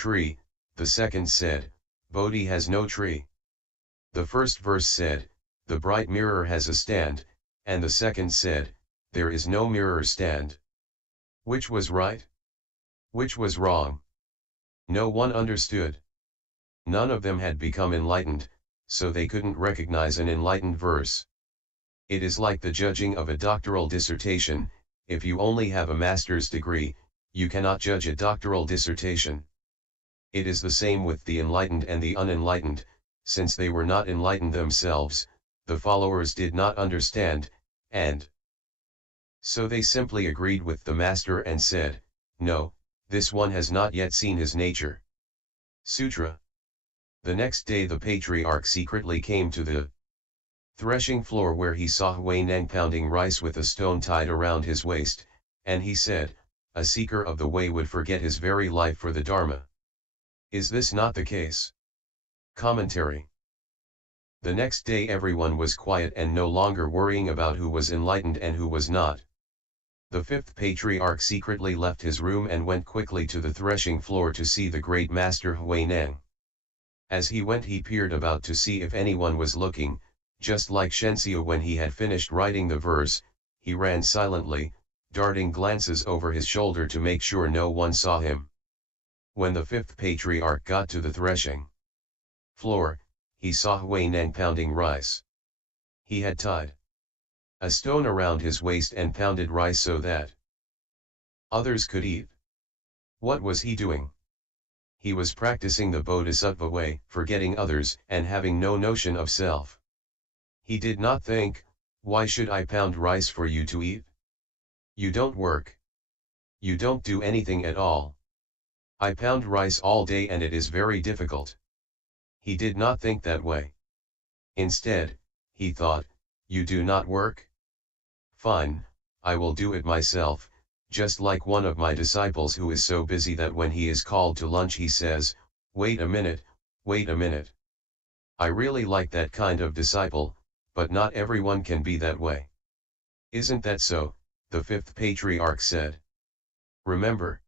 tree, the second said, Bodhi has no tree. The first verse said, the bright mirror has a stand, and the second said, there is no mirror stand. Which was right? Which was wrong? No one understood. None of them had become enlightened, so they couldn't recognize an enlightened verse. It is like the judging of a doctoral dissertation. If you only have a master's degree, you cannot judge a doctoral dissertation. It is the same with the enlightened and the unenlightened. Since they were not enlightened themselves, the followers did not understand, and so they simply agreed with the master and said, no, this one has not yet seen his nature. Sutra. The next day the patriarch secretly came to the threshing floor where he saw Huineng pounding rice with a stone tied around his waist, and he said, a seeker of the way would forget his very life for the Dharma. Is this not the case? Commentary. The next day everyone was quiet and no longer worrying about who was enlightened and who was not. The fifth patriarch secretly left his room and went quickly to the threshing floor to see the great master Huineng. As he went he peered about to see if anyone was looking. Just like Shenxia when he had finished writing the verse, he ran silently, darting glances over his shoulder to make sure no one saw him. When the fifth patriarch got to the threshing floor, he saw Huineng pounding rice. He had tied a stone around his waist and pounded rice so that others could eat. What was he doing? He was practicing the Bodhisattva way, forgetting others and having no notion of self. He did not think, why should I pound rice for you to eat? You don't work. You don't do anything at all. I pound rice all day and it is very difficult. He did not think that way. Instead, he thought, you do not work? Fine, I will do it myself, just like one of my disciples who is so busy that when he is called to lunch he says, wait a minute, wait a minute. I really like that kind of disciple, but not everyone can be that way. Isn't that so? The fifth patriarch said. Remember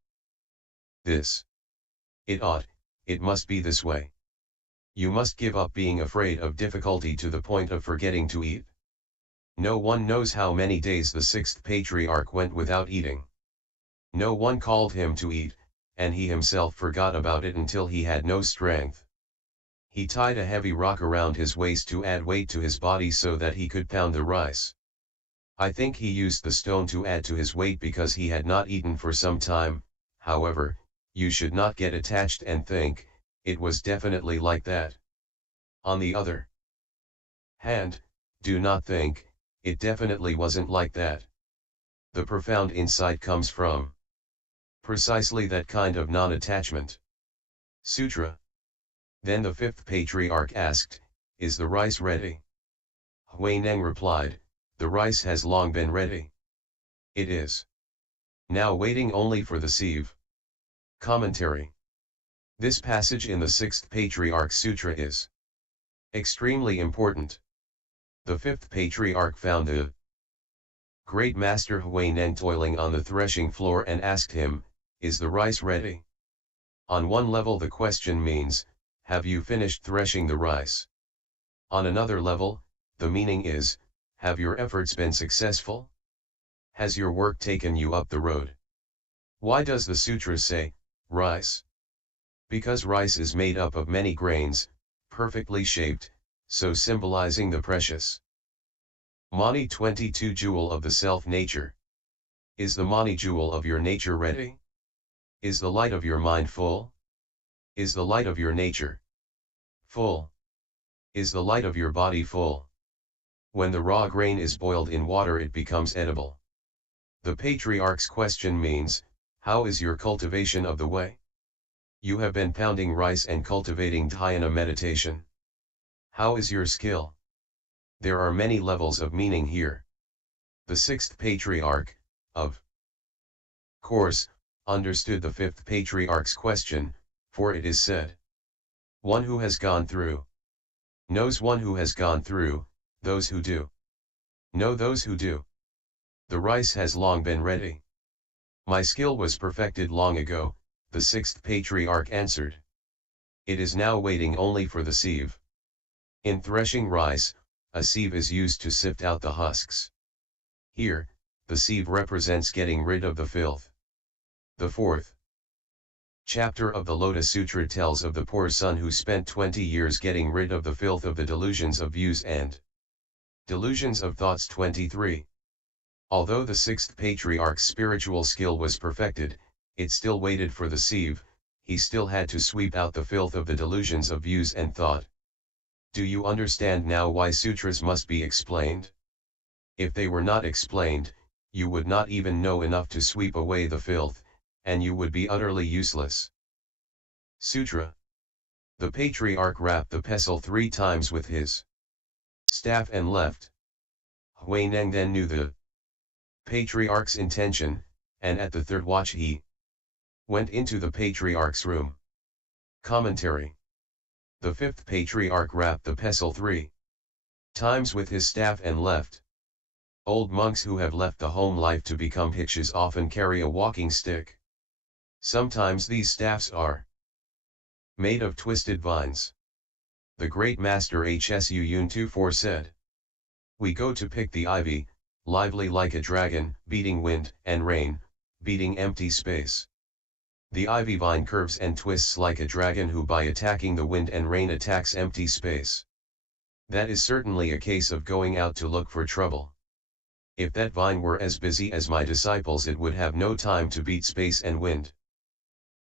this. It must be this way. You must give up being afraid of difficulty to the point of forgetting to eat. No one knows how many days the sixth patriarch went without eating. No one called him to eat, and he himself forgot about it until he had no strength. He tied a heavy rock around his waist to add weight to his body so that he could pound the rice. I think he used the stone to add to his weight because he had not eaten for some time. However, you should not get attached and think, it was definitely like that. On the other hand, do not think, it definitely wasn't like that. The profound insight comes from precisely that kind of non-attachment. Sutra. Then the fifth patriarch asked, is the rice ready? Huineng replied, the rice has long been ready. It is now waiting only for the sieve. Commentary. This passage in the sixth patriarch sutra is extremely important. The fifth patriarch found the great master Huineng toiling on the threshing floor and asked him, is the rice ready? On one level the question means, have you finished threshing the rice? On another level, the meaning is, have your efforts been successful? Has your work taken you up the road? Why does the sutra say, rice? Because rice is made up of many grains, perfectly shaped, so symbolizing the precious Mani 22 jewel of the self-nature. Is the Mani jewel of your nature ready? Is the light of your mind full? Is the light of your nature full? Is the light of your body full? When the raw grain is boiled in water it becomes edible. The patriarch's question means, how is your cultivation of the way? You have been pounding rice and cultivating dhyana meditation. How is your skill? There are many levels of meaning here. The sixth patriarch, of course, understood the fifth patriarch's question, for it is said, one who has gone through knows one who has gone through, those who do know those who do. The rice has long been ready. My skill was perfected long ago, The sixth patriarch answered. It is now waiting only for the sieve. In threshing rice, a sieve is used to sift out the husks. Here, the sieve represents getting rid of the filth. The fourth chapter of the Lotus Sutra tells of the poor son who spent 20 years getting rid of the filth of the delusions of views and delusions of thoughts. 23. Although the sixth patriarch's spiritual skill was perfected, it still waited for the sieve. He still had to sweep out the filth of the delusions of views and thought. Do you understand now why sutras must be explained? If they were not explained, you would not even know enough to sweep away the filth, and you would be utterly useless. Sutra. The patriarch rapped the pestle 3 times with his staff and left. Huineng then knew the patriarch's intention, and at the third watch he went into the patriarch's room. Commentary. The fifth patriarch rapped the pestle 3 times with his staff and left. Old monks who have left the home life to become bhikshus often carry a walking stick. Sometimes these staffs are made of twisted vines. The great master Hsu Yun 24 said, "We go to pick the ivy, lively like a dragon, beating wind and rain, beating empty space. The ivy vine curves and twists like a dragon who by attacking the wind and rain attacks empty space. That is certainly a case of going out to look for trouble. If that vine were as busy as my disciples, it would have no time to beat space and wind."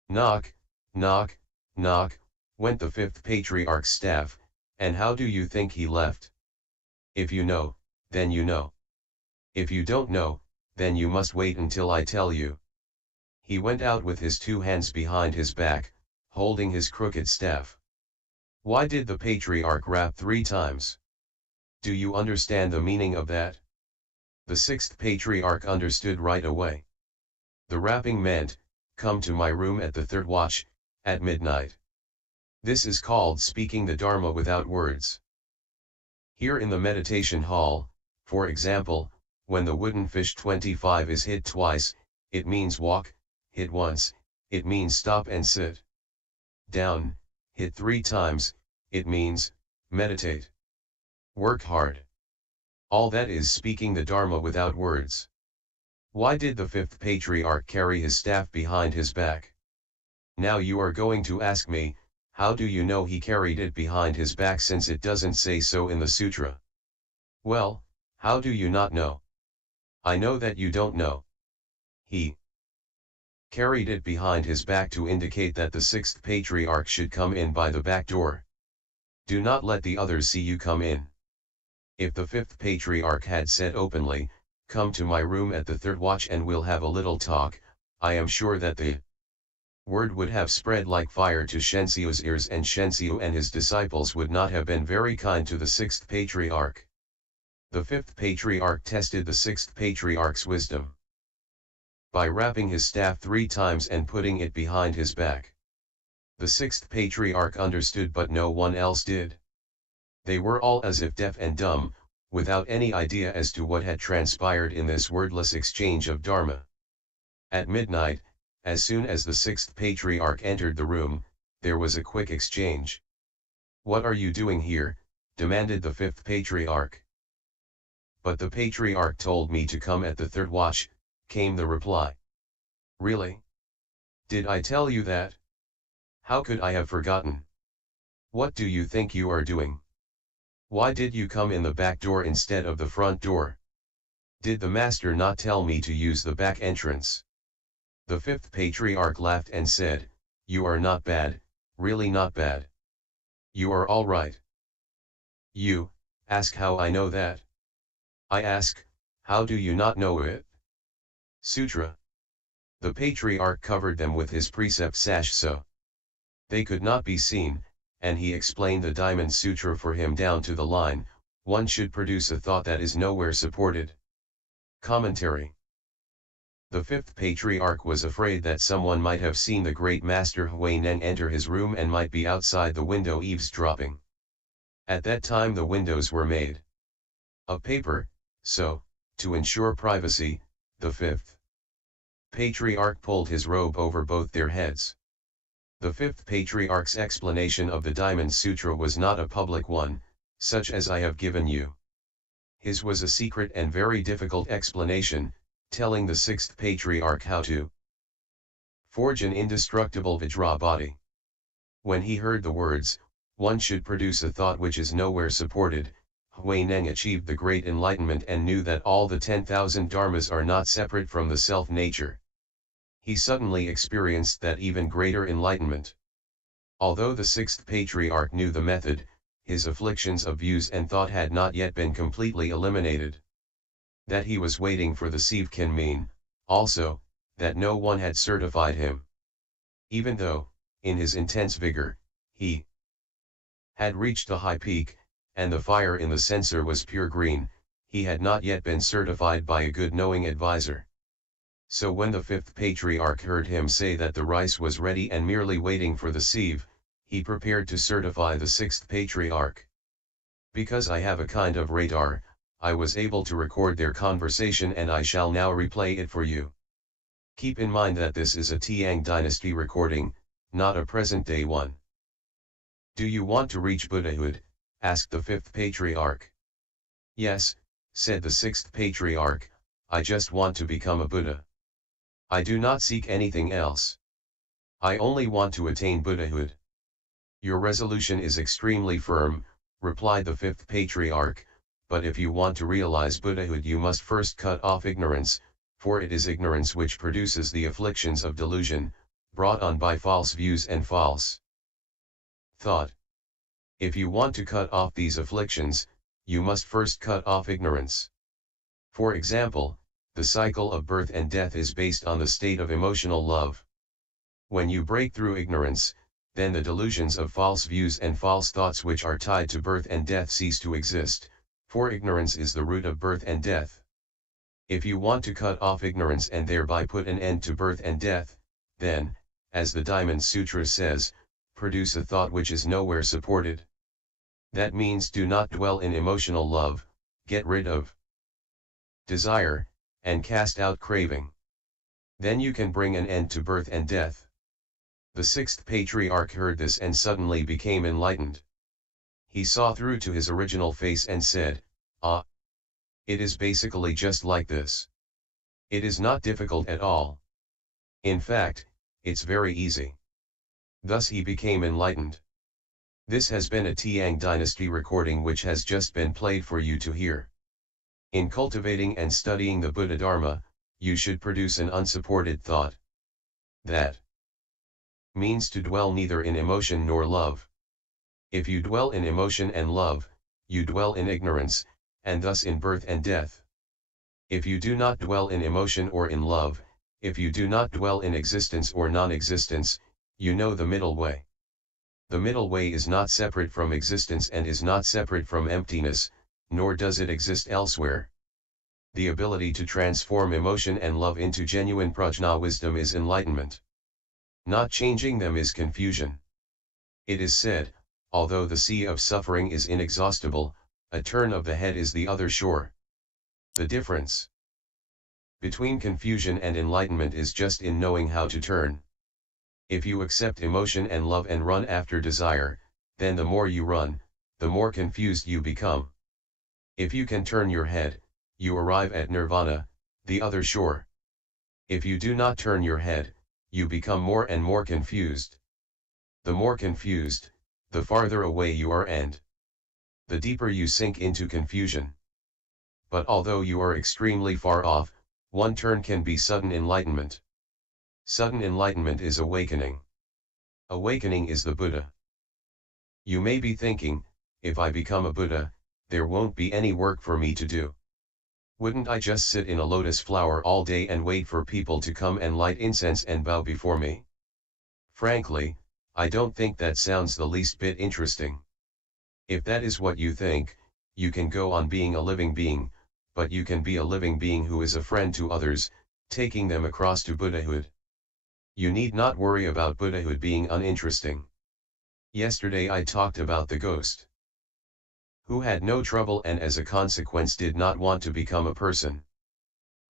Knock, knock, knock, went the fifth patriarch's staff, and how do you think he left? If you know, then you know. If you don't know, then you must wait until I tell you. He went out with his 2 hands behind his back, holding his crooked staff. Why did the patriarch rap 3 times? Do you understand the meaning of that? The sixth patriarch understood right away. The rapping meant, "Come to my room at the third watch, at midnight." This is called speaking the Dharma without words. Here in the meditation hall, for example, when the wooden fish 25 is hit twice, it means walk, hit once, it means stop and sit down, hit 3 times, it means meditate. Work hard. All that is speaking the Dharma without words. Why did the fifth patriarch carry his staff behind his back? Now you are going to ask me, how do you know he carried it behind his back since it doesn't say so in the sutra? Well, how do you not know? I know that you don't know. He carried it behind his back to indicate that the sixth patriarch should come in by the back door. Do not let the others see you come in. If the fifth patriarch had said openly, "Come to my room at the third watch and we'll have a little talk," I am sure that the word would have spread like fire to Shenxiu's ears, and Shenxiu and his disciples would not have been very kind to the sixth patriarch. The fifth patriarch tested the sixth patriarch's wisdom by rapping his staff 3 times and putting it behind his back. The sixth patriarch understood, but no one else did. They were all as if deaf and dumb, without any idea as to what had transpired in this wordless exchange of Dharma. At midnight, as soon as the sixth patriarch entered the room, there was a quick exchange. "What are you doing here?" demanded the fifth patriarch. "But the patriarch told me to come at the third watch," came the reply. "Really? Did I tell you that? How could I have forgotten? What do you think you are doing? Why did you come in the back door instead of the front door? Did the master not tell me to use the back entrance?" The fifth patriarch laughed and said, "You are not bad, really not bad. You are all right." "You ask how I know that?" I ask, how do you not know it? Sutra. The patriarch covered them with his precept sash so they could not be seen, and he explained the Diamond Sutra for him down to the line, "One should produce a thought that is nowhere supported." Commentary. The fifth patriarch was afraid that someone might have seen the great master Huineng enter his room and might be outside the window eavesdropping. At that time the windows were made of paper, so, to ensure privacy, the fifth patriarch pulled his robe over both their heads. The fifth patriarch's explanation of the Diamond Sutra was not a public one, such as I have given you. His was a secret and very difficult explanation, telling the sixth patriarch how to forge an indestructible Vajra body. When he heard the words, "One should produce a thought which is nowhere supported," Huineng achieved the great enlightenment and knew that all the 10,000 dharmas are not separate from the self-nature. He suddenly experienced that even greater enlightenment. Although the sixth patriarch knew the method, his afflictions of views and thought had not yet been completely eliminated. That he was waiting for the sieve can mean, also, that no one had certified him. Even though, in his intense vigor, he had reached a high peak, and the fire in the censer was pure green, he had not yet been certified by a good knowing advisor. So when the fifth patriarch heard him say that the rice was ready and merely waiting for the sieve, he prepared to certify the sixth patriarch. Because I have a kind of radar, I was able to record their conversation and I shall now replay it for you. Keep in mind that this is a Tang dynasty recording, not a present-day one. Do you want to reach Buddhahood? Asked the fifth patriarch. Yes, said the sixth patriarch, I just want to become a Buddha. I do not seek anything else. I only want to attain Buddhahood. Your resolution is extremely firm, replied the fifth patriarch, but if you want to realize Buddhahood you must first cut off ignorance, for it is ignorance which produces the afflictions of delusion, brought on by false views and false thought. If you want to cut off these afflictions, you must first cut off ignorance. For example, the cycle of birth and death is based on the state of emotional love. When you break through ignorance, then the delusions of false views and false thoughts which are tied to birth and death cease to exist, for ignorance is the root of birth and death. If you want to cut off ignorance and thereby put an end to birth and death, then, as the Diamond Sutra says, produce a thought which is nowhere supported. That means do not dwell in emotional love, get rid of desire, and cast out craving. Then you can bring an end to birth and death. The sixth patriarch heard this and suddenly became enlightened. He saw through to his original face and said, "Ah! It is basically just like this. It is not difficult at all. In fact, it's very easy." Thus he became enlightened. This has been a Tang dynasty recording which has just been played for you to hear. In cultivating and studying the Buddha Dharma, you should produce an unsupported thought. That means to dwell neither in emotion nor love. If you dwell in emotion and love, you dwell in ignorance, and thus in birth and death. If you do not dwell in emotion or in love, if you do not dwell in existence or non-existence, you know the middle way. The middle way is not separate from existence and is not separate from emptiness, nor does it exist elsewhere. The ability to transform emotion and love into genuine prajna wisdom is enlightenment. Not changing them is confusion. It is said, although the sea of suffering is inexhaustible, a turn of the head is the other shore. The difference between confusion and enlightenment is just in knowing how to turn. If you accept emotion and love and run after desire, then the more you run, the more confused you become. If you can turn your head, you arrive at Nirvana, the other shore. If you do not turn your head, you become more and more confused. The more confused, the farther away you are and the deeper you sink into confusion. But although you are extremely far off, one turn can be sudden enlightenment. Sudden enlightenment is awakening. Awakening is the Buddha. You may be thinking, if I become a Buddha, there won't be any work for me to do. Wouldn't I just sit in a lotus flower all day and wait for people to come and light incense and bow before me? Frankly, I don't think that sounds the least bit interesting. If that is what you think, you can go on being a living being, but you can be a living being who is a friend to others, taking them across to Buddhahood. You need not worry about Buddhahood being uninteresting. Yesterday I talked about the ghost who had no trouble and as a consequence did not want to become a person.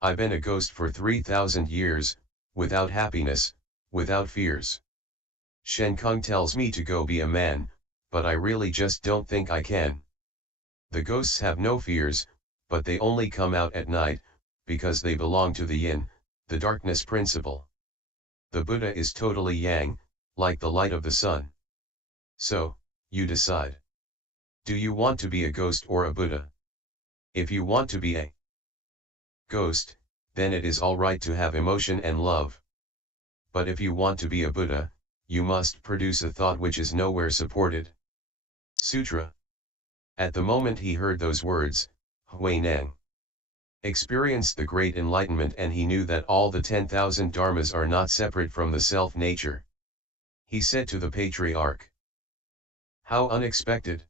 I've been a ghost for 3,000 years, without happiness, without fears. Shen Kung tells me to go be a man, but I really just don't think I can. The ghosts have no fears, but they only come out at night, because they belong to the yin, the darkness principle. The Buddha is totally yang, like the light of the sun. So, you decide. Do you want to be a ghost or a Buddha? If you want to be a ghost, then it is all right to have emotion and love. But if you want to be a Buddha, you must produce a thought which is nowhere supported. Sutra. At the moment he heard those words, Hui Nang experienced the great enlightenment, and he knew that all the 10,000 dharmas are not separate from the self-nature. He said to the patriarch, "How unexpected!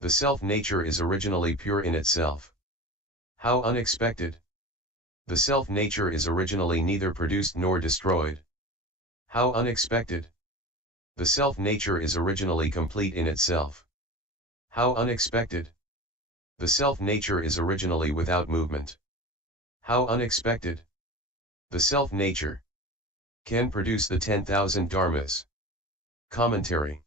The self-nature is originally pure in itself. How unexpected! The self-nature is originally neither produced nor destroyed. How unexpected! The self-nature is originally complete in itself. How unexpected! The self-nature is originally without movement. How unexpected! The self-nature can produce the 10,000 dharmas." Commentary.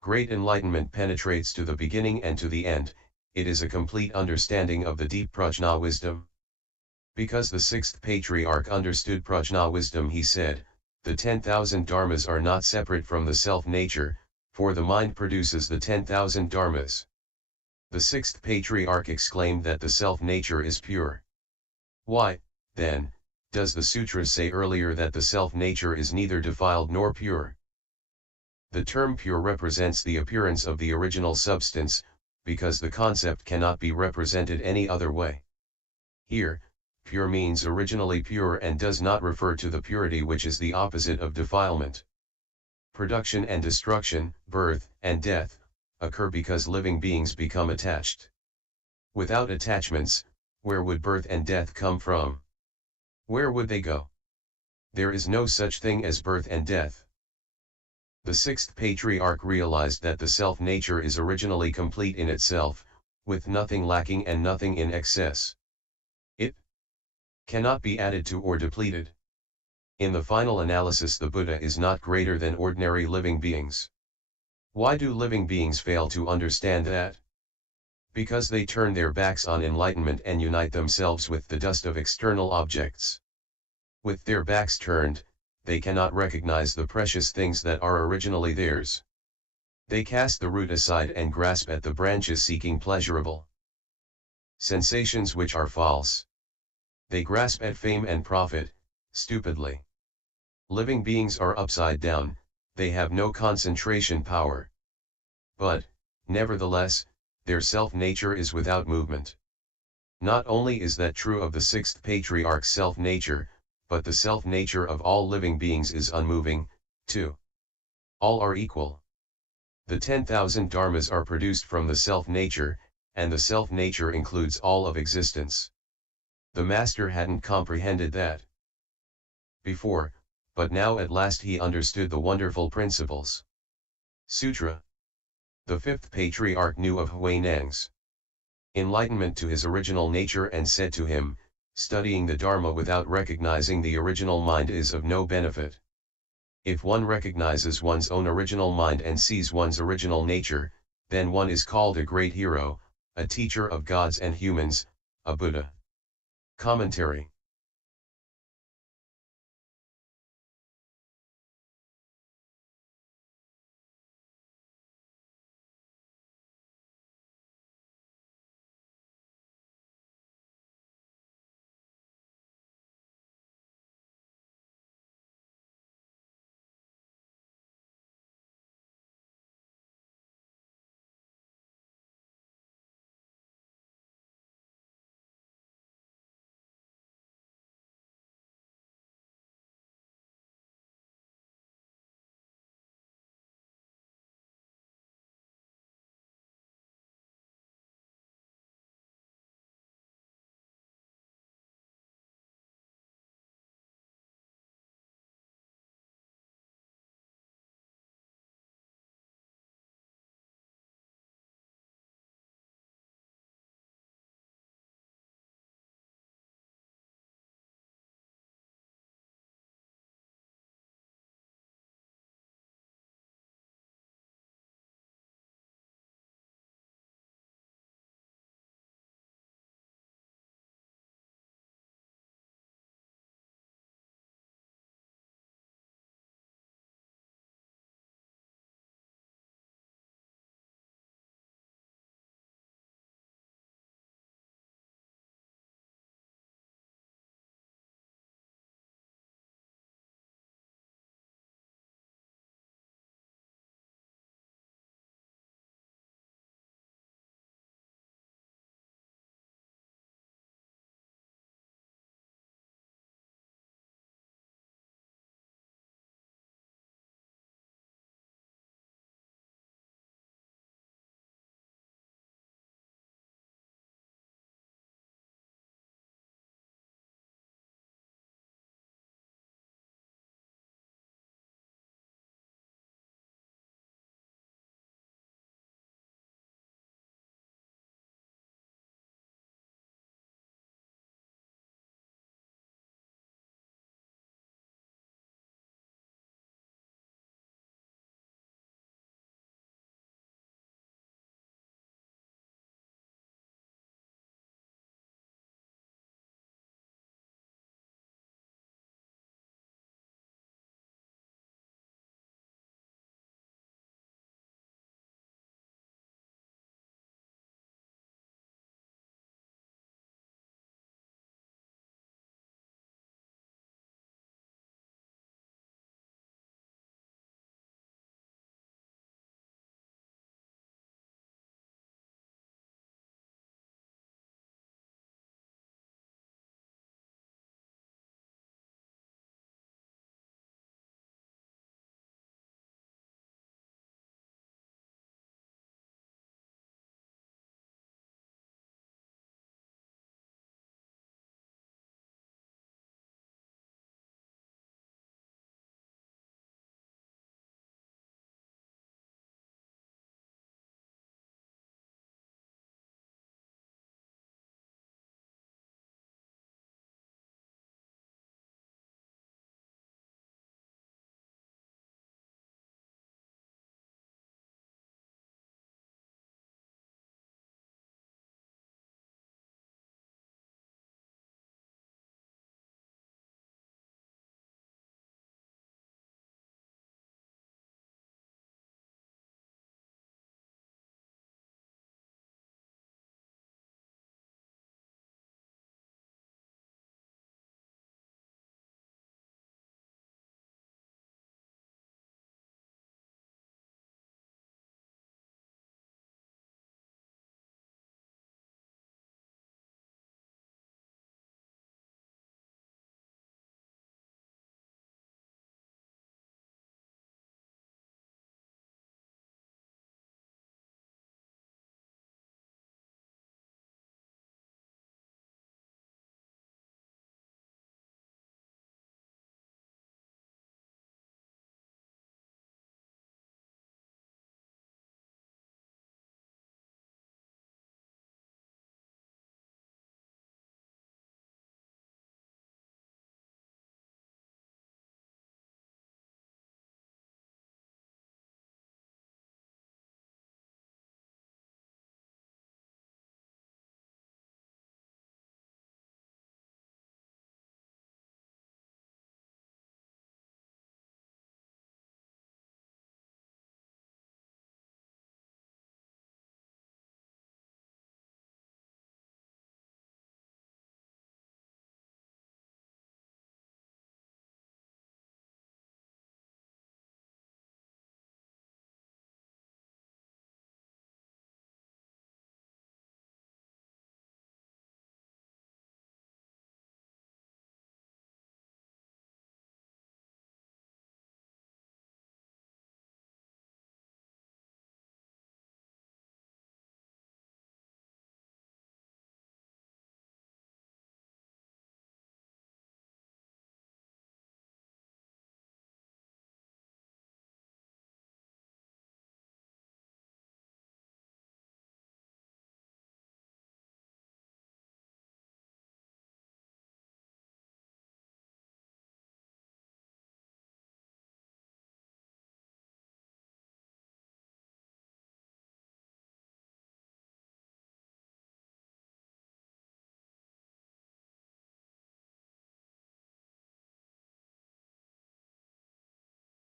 Great enlightenment penetrates to the beginning and to the end. It is a complete understanding of the deep prajna wisdom. Because the sixth patriarch understood prajna wisdom, he said, the 10,000 dharmas are not separate from the self-nature, for the mind produces the 10,000 dharmas. The sixth patriarch exclaimed that the self-nature is pure. Why, then, does the sutra say earlier that the self-nature is neither defiled nor pure? The term pure represents the appearance of the original substance, because the concept cannot be represented any other way. Here, pure means originally pure and does not refer to the purity which is the opposite of defilement. Production and destruction, birth and death, occur because living beings become attached. Without attachments, where would birth and death come from? Where would they go? There is no such thing as birth and death. The sixth patriarch realized that the self-nature is originally complete in itself, with nothing lacking and nothing in excess. It cannot be added to or depleted. In the final analysis, the Buddha is not greater than ordinary living beings. Why do living beings fail to understand that? Because they turn their backs on enlightenment and unite themselves with the dust of external objects. With their backs turned, they cannot recognize the precious things that are originally theirs. They cast the root aside and grasp at the branches, seeking pleasurable sensations which are false. They grasp at fame and profit, stupidly. Living beings are upside down, they have no concentration power. But, nevertheless, their self-nature is without movement. Not only is that true of the sixth patriarch's self-nature, but the self-nature of all living beings is unmoving, too. All are equal. The 10,000 dharmas are produced from the self-nature, and the self-nature includes all of existence. The master hadn't comprehended that before, but now at last he understood the wonderful principles. Sutra. The fifth patriarch knew of Hui Nang's enlightenment to his original nature and said to him, "Studying the Dharma without recognizing the original mind is of no benefit. If one recognizes one's own original mind and sees one's original nature, then one is called a great hero, a teacher of gods and humans, a Buddha." Commentary.